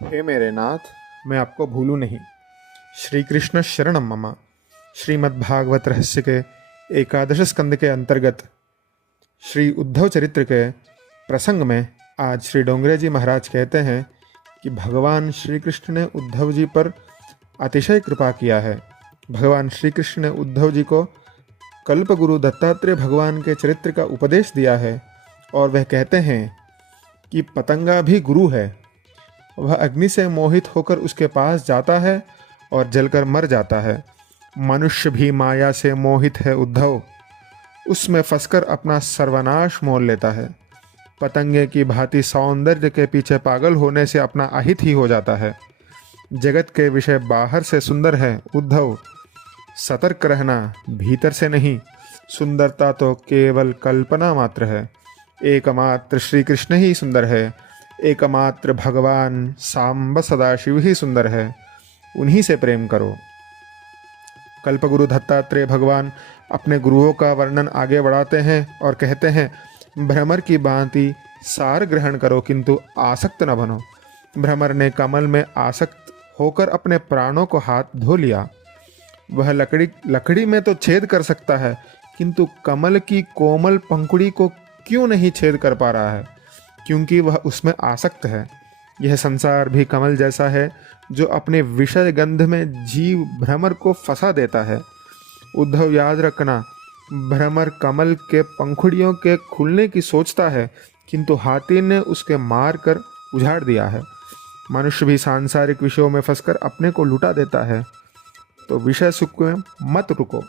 हे मेरे नाथ, मैं आपको भूलूं नहीं। श्री कृष्ण शरणम मम। श्रीमद्भागवत रहस्य के एकादश स्कंद के अंतर्गत श्री उद्धव चरित्र के प्रसंग में आज श्री डोंगरे जी महाराज कहते हैं कि भगवान श्री कृष्ण ने उद्धव जी पर अतिशय कृपा किया है। भगवान श्री कृष्ण ने उद्धव जी को कल्पगुरु दत्तात्रेय भगवान के चरित्र का उपदेश दिया है और वह कहते हैं कि पतंगा भी गुरु है। वह अग्नि से मोहित होकर उसके पास जाता है और जलकर मर जाता है। मनुष्य भी माया से मोहित है उद्धव, उसमें फंसकर अपना सर्वनाश मोल लेता है। पतंगे की भांति सौंदर्य के पीछे पागल होने से अपना अहित ही हो जाता है। जगत के विषय बाहर से सुंदर है उद्धव, सतर्क रहना, भीतर से नहीं। सुंदरता तो केवल कल्पना मात्र है। एकमात्र श्री कृष्ण ही सुंदर है। एकमात्र भगवान सांब सदाशिव ही सुंदर है। उन्हीं से प्रेम करो। कल्पगुरु दत्तात्रेय भगवान अपने गुरुओं का वर्णन आगे बढ़ाते हैं और कहते हैं, भ्रमर की भांति सार ग्रहण करो किंतु आसक्त न बनो। भ्रमर ने कमल में आसक्त होकर अपने प्राणों को हाथ धो लिया। वह लकड़ी में तो छेद कर सकता है, किंतु कमल की कोमल पंखुड़ी को क्यों नहीं छेद कर पा रहा है? क्योंकि वह उसमें आसक्त है। यह संसार भी कमल जैसा है जो अपने विषय गंध में जीव भ्रमर को फंसा देता है। उद्धव याद रखना, भ्रमर कमल के पंखुड़ियों के खुलने की सोचता है, किंतु हाथी ने उसके मार कर उजाड़ दिया है। मनुष्य भी सांसारिक विषयों में फंसकर अपने को लुटा देता है। तो विषय सुख में मत रुको।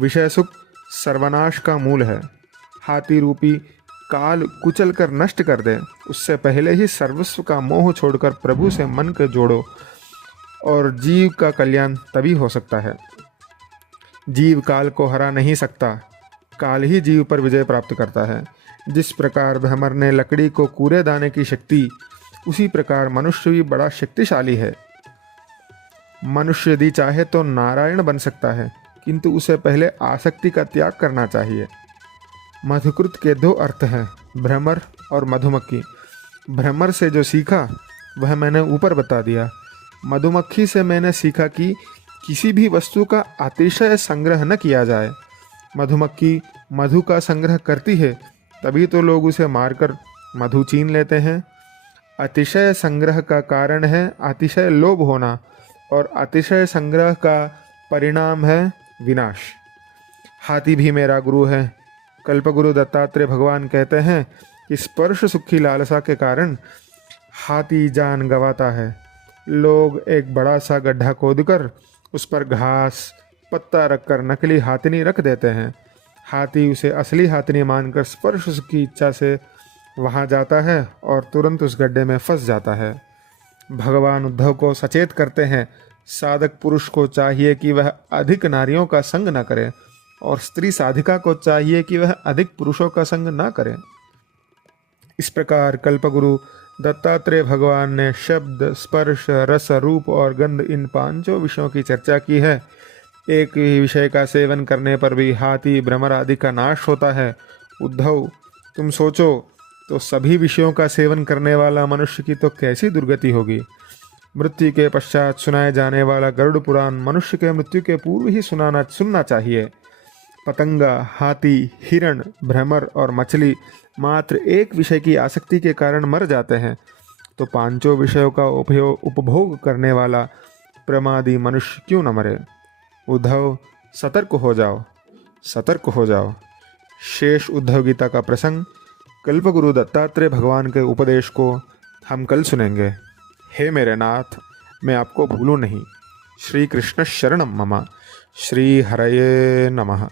विषय सुख सर्वनाश का मूल है। हाथी रूपी काल कुचल कर नष्ट कर दे, उससे पहले ही सर्वस्व का मोह छोड़कर प्रभु से मन को जोड़ो और जीव का कल्याण तभी हो सकता है। जीव काल को हरा नहीं सकता, काल ही जीव पर विजय प्राप्त करता है। जिस प्रकार भ्रमर ने लकड़ी को कूड़े दाने की शक्ति, उसी प्रकार मनुष्य भी बड़ा शक्तिशाली है। मनुष्य यदि चाहे तो नारायण बन सकता है, किंतु उसे पहले आसक्ति का त्याग करना चाहिए। मधुकृत के दो अर्थ हैं, भ्रमर और मधुमक्खी। भ्रमर से जो सीखा वह मैंने ऊपर बता दिया। मधुमक्खी से मैंने सीखा कि किसी भी वस्तु का अतिशय संग्रह न किया जाए। मधुमक्खी मधु का संग्रह करती है, तभी तो लोग उसे मारकर मधु छीन लेते हैं। अतिशय संग्रह का कारण है अतिशय लोभ होना, और अतिशय संग्रह का परिणाम है विनाश। हाथी भी मेरा गुरु है। कल्पगुरु दत्तात्रेय भगवान कहते हैं कि स्पर्श सुखी लालसा के कारण हाथी जान गंवाता है। लोग एक बड़ा सा गड्ढा खोदकर उस पर घास पत्ता रखकर नकली हाथनी रख देते हैं। हाथी उसे असली हाथनी मानकर स्पर्श सुख की इच्छा से वहां जाता है और तुरंत उस गड्ढे में फंस जाता है। भगवान उद्धव को सचेत करते हैं, साधक पुरुष को चाहिए कि वह अधिक नारियों का संग न करे, और स्त्री साधिका को चाहिए कि वह अधिक पुरुषों का संग न करे। इस प्रकार कल्पगुरु दत्तात्रेय भगवान ने शब्द, स्पर्श, रस, रूप और गंध, इन पांचों विषयों की चर्चा की है। एक ही विषय का सेवन करने पर भी हाथी, भ्रमर आदि का नाश होता है। उद्धव, तुम सोचो तो सभी विषयों का सेवन करने वाला मनुष्य की तो कैसी दुर्गति होगी। मृत्यु के पश्चात सुनाए जाने वाला गरुड़ पुराण मनुष्य के मृत्यु के पूर्व ही सुनना चाहिए। पतंगा, हाथी, हिरण, भ्रमर और मछली मात्र एक विषय की आसक्ति के कारण मर जाते हैं, तो पांचों विषयों का उपभोग करने वाला प्रमादी मनुष्य क्यों न मरे। उद्धव, सतर्क हो जाओ, सतर्क हो जाओ। शेष उद्धव गीता का प्रसंग, कल्पगुरु दत्तात्रेय भगवान के उपदेश को हम कल सुनेंगे। हे मेरे नाथ, मैं आपको भूलूं नहीं। श्री कृष्ण शरणम मम। श्री हरये नमः।